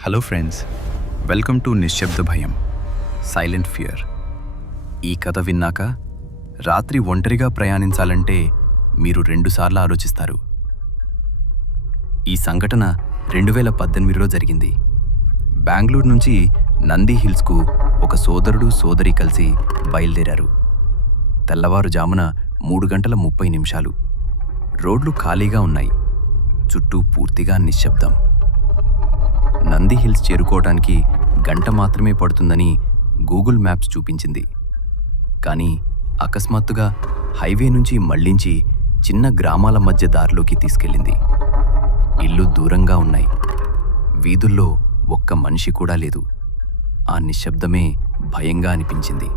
Hello friends, welcome to నిశ్శబ్ద భయం, silent fear. ఈ కథ విన్నాక రాత్రి ఒంటరిగా ప్రయాణించాలంటే మీరు రెండుసార్లు ఆలోచిస్తారు. ఈ సంఘటన 2018లో జరిగింది. బెంగళూరు నుంచి నంది హిల్స్కు ఒక సోదరుడు సోదరి కలిసి బయలుదేరారు. తెల్లవారుజామున 3:30 రోడ్లు ఖాళీగా ఉన్నాయి. చుట్టూ పూర్తిగా నిశ్శబ్దం. నంది హిల్స్ చేరుకోవడానికి గంట మాత్రమే పడుతుందని గూగుల్ మ్యాప్స్ చూపించింది. కానీ అకస్మాత్తుగా హైవే నుంచి మళ్లించి చిన్న గ్రామాల మధ్య దారిలోకి తీసుకెళ్ళింది. ఇల్లు దూరంగా ఉన్నాయి. వీధుల్లో ఒక్క మనిషి కూడా లేదు. ఆ నిశ్శబ్దమే భయంగా అనిపించింది.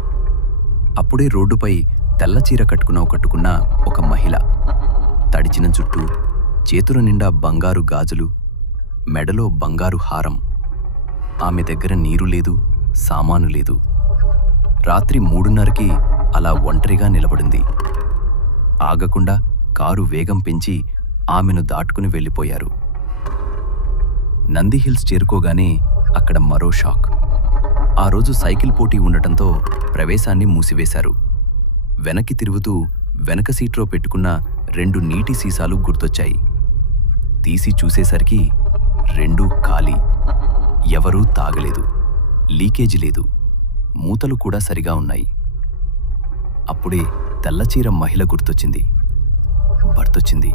అప్పుడే రోడ్డుపై తెల్లచీర కట్టుకున్న ఒక మహిళ, తడిచిన జుట్టు, చేతుల నిండా బంగారు గాజులు, మెడలో బంగారు హారం. ఆమె దగ్గర నీరు లేదు, సామాను లేదు. రాత్రి 3:30కి అలా ఒంటరిగా నిలబడింది. ఆగకుండా కారు వేగం పెంచి ఆమెను దాటుకుని వెళ్ళిపోయారు. నంది హిల్స్ చేరుకోగానే అక్కడ మరో షాక్. ఆ రోజు సైకిల్ పోటీ ఉండటంతో ప్రవేశాన్ని మూసివేశారు. వెనక్కి తిరుగుతూ వెనక సీట్లో పెట్టుకున్న 2 నీటి సీసాలు గుర్తొచ్చాయి. తీసి చూసేసరికి 2 ఖాళీ. ఎవరూ తాగలేదు. లీకేజీ లేదు. మూతలు కూడా సరిగా ఉన్నాయి. అప్పుడే తెల్లచీర మహిళ గుర్తొచ్చింది. భర్తొచ్చింది.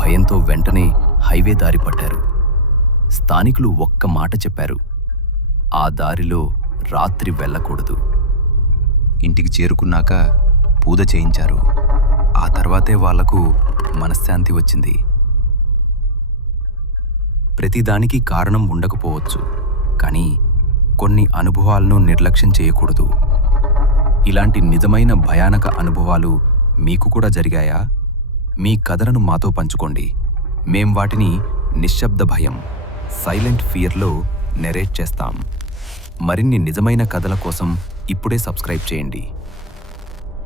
భయంతో వెంటనే హైవే దారి పట్టారు. స్థానికులు ఒక్క మాట చెప్పారు: ఆ దారిలో రాత్రి వెళ్ళకూడదు. ఇంటికి చేరుకున్నాక పూజ చేయించారు. ఆ తర్వాతే వాళ్లకు మనశ్శాంతి వచ్చింది. ప్రతిదానికి కారణం ఉండకపోవచ్చు, కానీ కొన్ని అనుభవాలను నిర్లక్ష్యం చేయకూడదు. ఇలాంటి నిజమైన భయానక అనుభవాలు మీకు కూడా జరిగాయా? మీ కథలను మాతో పంచుకోండి. మేం వాటిని నిశ్శబ్ద భయం, సైలెంట్ ఫియర్లో నెరేట్ చేస్తాం. మరిన్ని నిజమైన కథల కోసం ఇప్పుడే సబ్స్క్రైబ్ చేయండి.